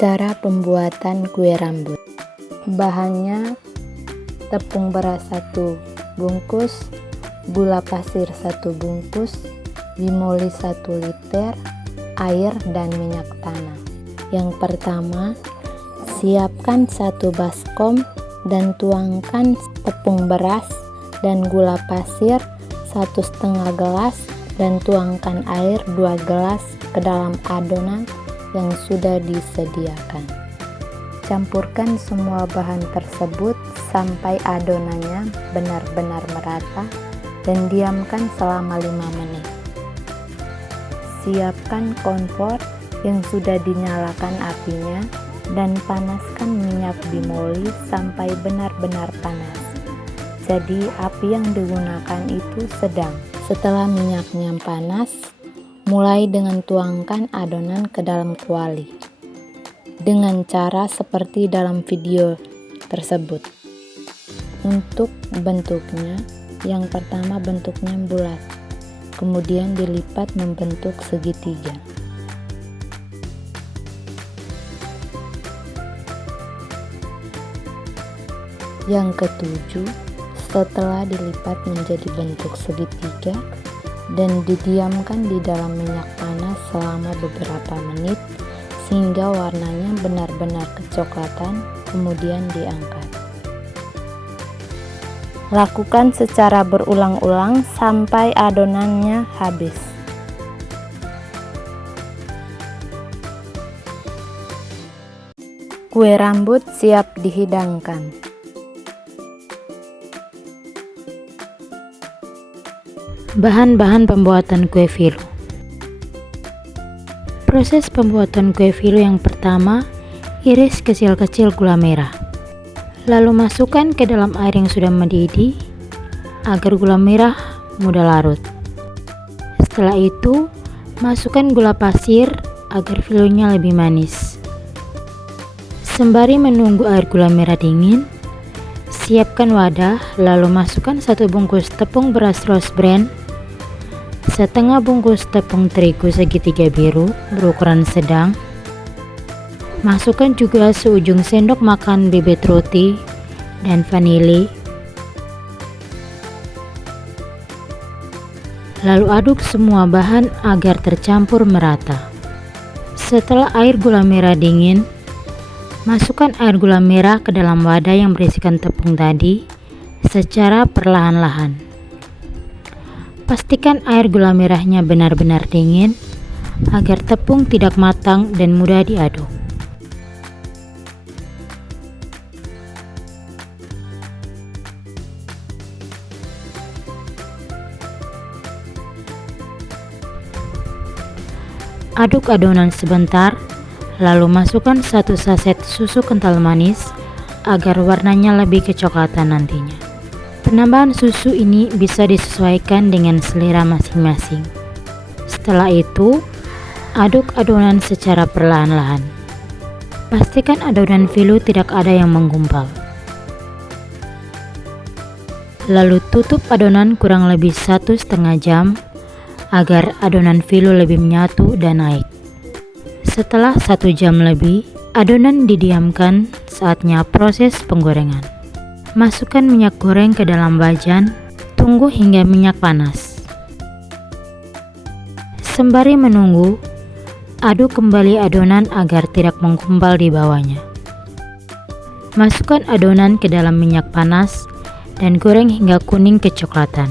Cara pembuatan kue rambut. Bahannya tepung beras 1 bungkus, gula pasir 1 bungkus, bimoli 1 liter, air dan minyak tanah. Yang pertama, siapkan 1 baskom dan tuangkan tepung beras dan gula pasir 1,5 gelas dan tuangkan air 2 gelas ke dalam adonan yang sudah disediakan. Campurkan semua bahan tersebut sampai adonannya benar-benar merata dan diamkan selama 5 menit. Siapkan kompor yang sudah dinyalakan apinya dan panaskan minyak bimoli sampai benar-benar panas. Jadi api yang digunakan itu sedang. Setelah minyaknya panas, mulai dengan tuangkan adonan ke dalam kuali dengan cara seperti dalam video tersebut. Untuk bentuknya, yang pertama bentuknya bulat, kemudian dilipat membentuk segitiga. Yang ketujuh, setelah dilipat menjadi bentuk segitiga dan didiamkan di dalam minyak panas selama beberapa menit sehingga warnanya benar-benar kecoklatan, kemudian diangkat. Lakukan secara berulang-ulang sampai adonannya habis. Kue rambut siap dihidangkan. Bahan-bahan pembuatan kue filo. Proses pembuatan kue filo yang pertama, iris kecil-kecil gula merah. Lalu masukkan ke dalam air yang sudah mendidih agar gula merah mudah larut. Setelah itu, masukkan gula pasir agar filonya lebih manis. Sembari menunggu air gula merah dingin, siapkan wadah lalu masukkan 1 bungkus tepung beras Rose Bran, setengah bungkus tepung terigu segitiga biru berukuran sedang. Masukkan juga seujung sendok makan bibit roti dan vanili. Lalu aduk semua bahan agar tercampur merata. Setelah air gula merah dingin, masukkan air gula merah ke dalam wadah yang berisikan tepung tadi secara perlahan-lahan. Pastikan air gula merahnya benar-benar dingin agar tepung tidak matang dan mudah diaduk. Aduk adonan sebentar, lalu masukkan 1 saset susu kental manis agar warnanya lebih kecoklatan nantinya. Penambahan susu ini bisa disesuaikan dengan selera masing-masing. Setelah itu, aduk adonan secara perlahan-lahan. Pastikan adonan filo tidak ada yang menggumpal. Lalu tutup adonan kurang lebih 1,5 jam agar adonan filo lebih menyatu dan naik. Setelah 1 jam lebih, adonan didiamkan, saatnya proses penggorengan. Masukkan minyak goreng ke dalam wajan, tunggu hingga minyak panas. Sembari menunggu, aduk kembali adonan agar tidak menggumpal di bawahnya. Masukkan adonan ke dalam minyak panas dan goreng hingga kuning kecoklatan.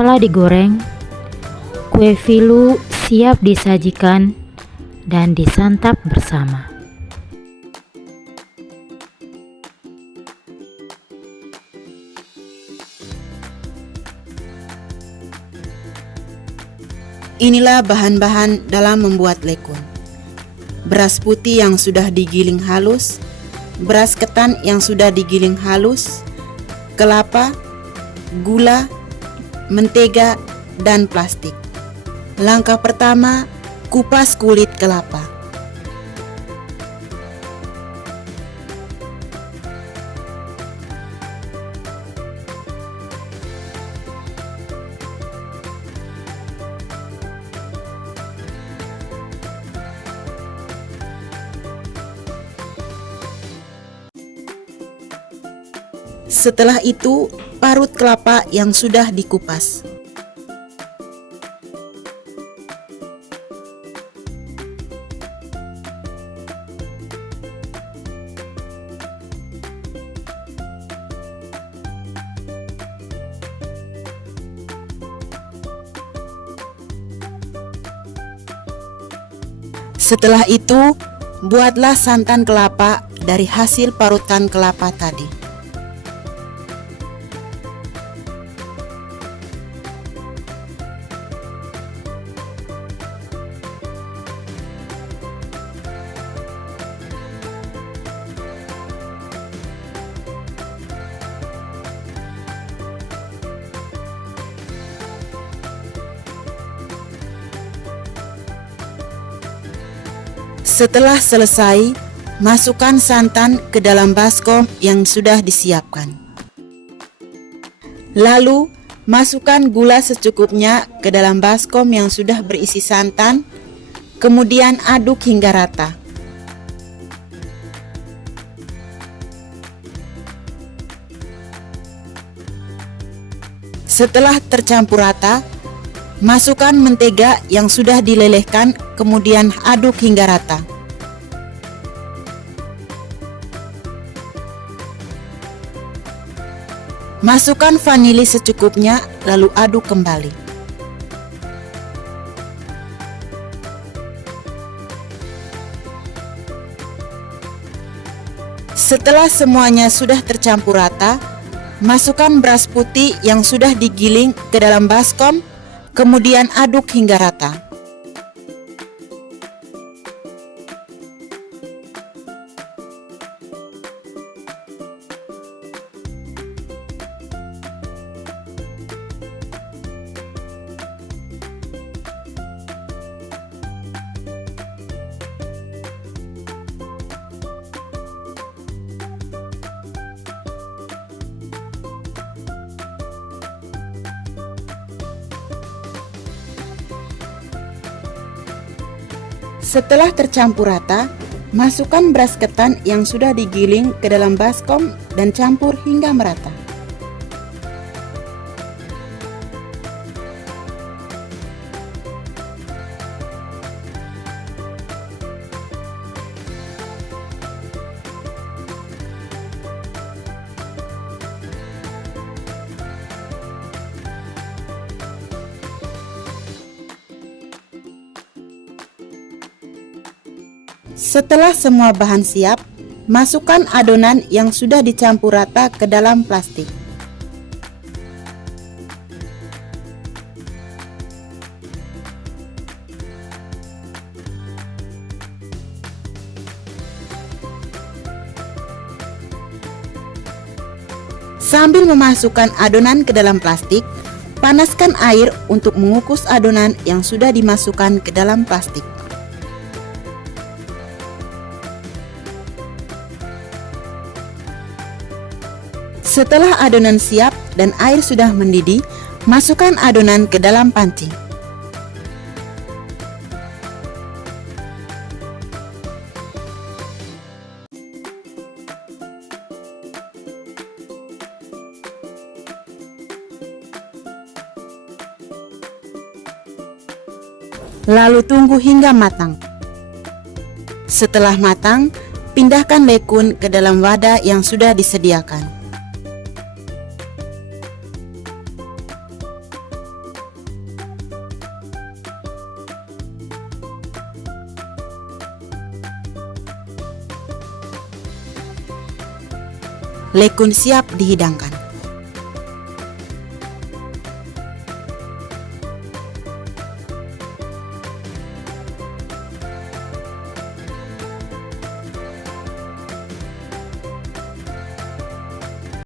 Setelah digoreng, kue filo siap disajikan dan disantap bersama. Inilah bahan-bahan dalam membuat lekun. Beras putih yang sudah digiling halus, beras ketan yang sudah digiling halus, kelapa, gula, mentega, dan plastik. Langkah pertama, kupas kulit kelapa. Setelah itu, parut kelapa yang sudah dikupas. Setelah itu, buatlah santan kelapa dari hasil parutan kelapa tadi. Setelah selesai, masukkan santan ke dalam baskom yang sudah disiapkan. Lalu, masukkan gula secukupnya ke dalam baskom yang sudah berisi santan, kemudian aduk hingga rata. Setelah tercampur rata, masukkan mentega yang sudah dilelehkan, kemudian aduk hingga rata. Masukkan vanili secukupnya, lalu aduk kembali. Setelah semuanya sudah tercampur rata, masukkan beras putih yang sudah digiling ke dalam baskom, kemudian aduk hingga rata. Setelah tercampur rata, masukkan beras ketan yang sudah digiling ke dalam baskom dan campur hingga merata. Setelah semua bahan siap, masukkan adonan yang sudah dicampur rata ke dalam plastik. Sambil memasukkan adonan ke dalam plastik, panaskan air untuk mengukus adonan yang sudah dimasukkan ke dalam plastik. Setelah adonan siap dan air sudah mendidih, masukkan adonan ke dalam panci. Lalu tunggu hingga matang. Setelah matang, pindahkan lekun ke dalam wadah yang sudah disediakan. Lekun siap dihidangkan.